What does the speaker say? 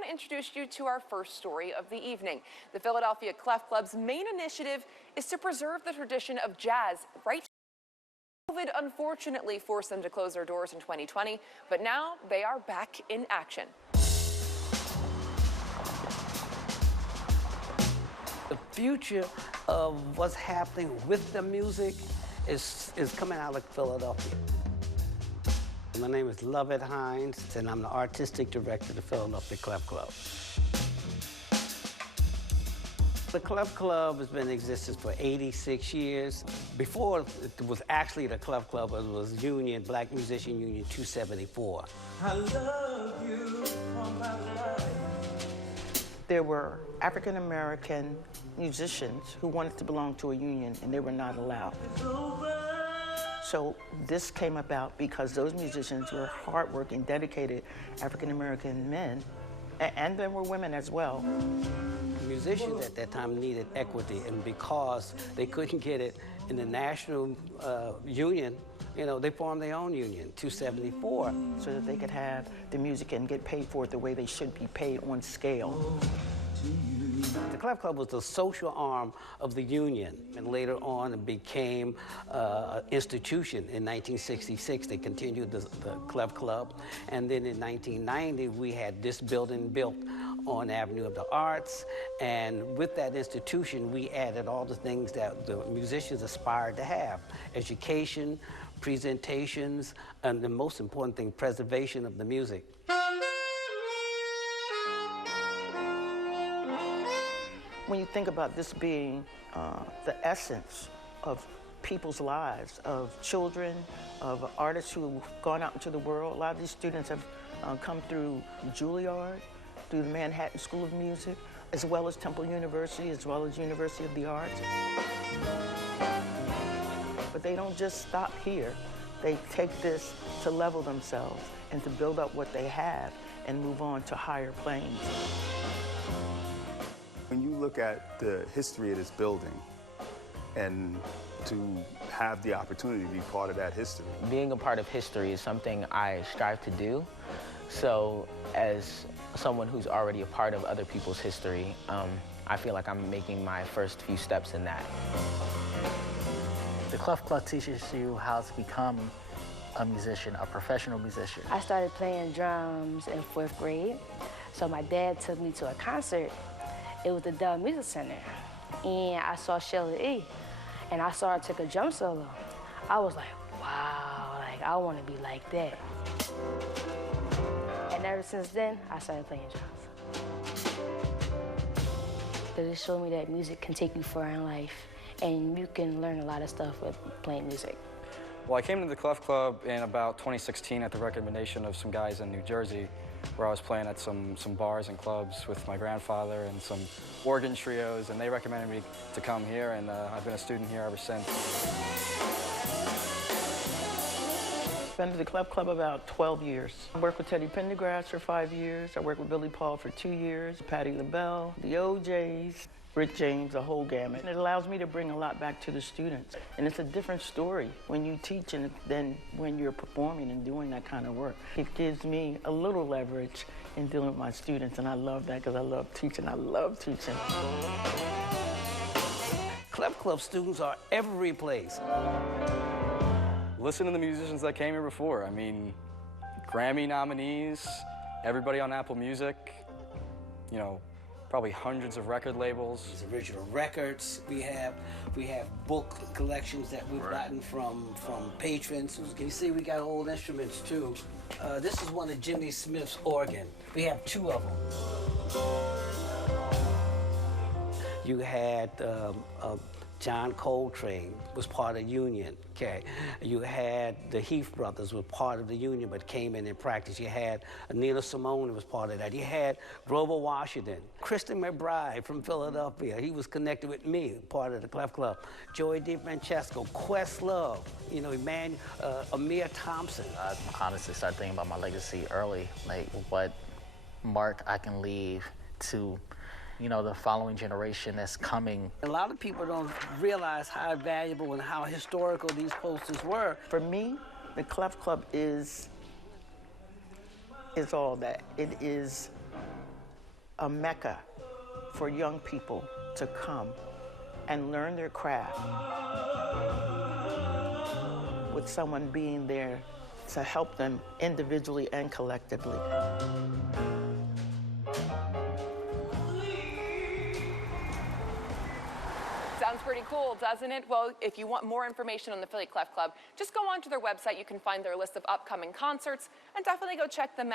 want to introduce you to our first story of the evening. The Philadelphia Clef Club's main initiative is to preserve the tradition of jazz right. COVID unfortunately forced them to close their doors in 2020, but now they are back in action. The future of what's happening with the music is coming out of Philadelphia. My name is Lovett Hines, and I'm the artistic director of the Philadelphia Clef Club. The Clef Club has been in existence for 86 years. Before it was actually the Clef Club, it was Union, Black Musician Union 274. I love you all my life. There were African-American musicians who wanted to belong to a union, and they were not allowed. So this came about because those musicians were hardworking, dedicated African-American men, and there were women as well. Musicians at that time needed equity, and because they couldn't get it in the national union, you know, they formed their own union, 274. So that they could have the music and get paid for it the way they should be paid on scale. The Clef Club was the social arm of the union, and later on it became an institution. In 1966, they continued the Clef Club, and then in 1990, we had this building built on Avenue of the Arts, and with that institution, we added all the things that the musicians aspired to have: education, presentations, and the most important thing, preservation of the music. When you think about this being the essence of people's lives, of children, of artists who've gone out into the world, a lot of these students have come through Juilliard, through the Manhattan School of Music, as well as Temple University, as well as University of the Arts. But they don't just stop here. They take this to level themselves and to build up what they have and move on to higher planes. When you look at the history of this building and to have the opportunity to be part of that history. Being a part of history is something I strive to do. So as someone who's already a part of other people's history, I feel like I'm making my first few steps in that. The Clef Club teaches you how to become a musician, a professional musician. I started playing drums in 4th grade. So my dad took me to a concert. It was the Dell Music Center. And I saw Shelly E. And I saw her take a drum solo. I was like, wow, like I want to be like that. And ever since then, I started playing drums. Because it showed me that music can take you far in life, and you can learn a lot of stuff with playing music. Well, I came to the Clef Club in about 2016 at the recommendation of some guys in New Jersey, where I was playing at some bars and clubs with my grandfather and some organ trios, and they recommended me to come here, and I've been a student here ever since. I've been to the Clef Club about 12 years. I worked with Teddy Pendergrass for 5 years. I worked with Billy Paul for 2 years, Patti LaBelle, the OJs, Rick James, the whole gamut. It allows me to bring a lot back to the students. And it's a different story when you teach than when you're performing and doing that kind of work. It gives me a little leverage in dealing with my students, and I love that because I love teaching. I love teaching. Clef Club students are every place. Listen to the musicians that came here before. I mean, Grammy nominees, everybody on Apple Music, you know, probably hundreds of record labels. These original records we have book collections that we've gotten from patrons. Can you see we got old instruments too? This is one of Jimmy Smith's organ. We have 2 of them. You had John Coltrane was part of Union, okay? You had the Heath brothers were part of the Union but came in and practiced. You had Nina Simone was part of that. You had Grover Washington, Christian McBride from Philadelphia. He was connected with me, part of the Clef Club. Joey DeFrancesco, Questlove, you know, Amir Thompson. I honestly started thinking about my legacy early, like what mark I can leave to, you know, the following generation that's coming. A lot of people don't realize how valuable and how historical these posters were. For me, the Clef Club is all that. It is a mecca for young people to come and learn their craft with someone being there to help them individually and collectively. Sounds pretty cool, doesn't it? Well, if you want more information on the Philly Clef Club, just go onto their website. You can find their list of upcoming concerts and definitely go check them out.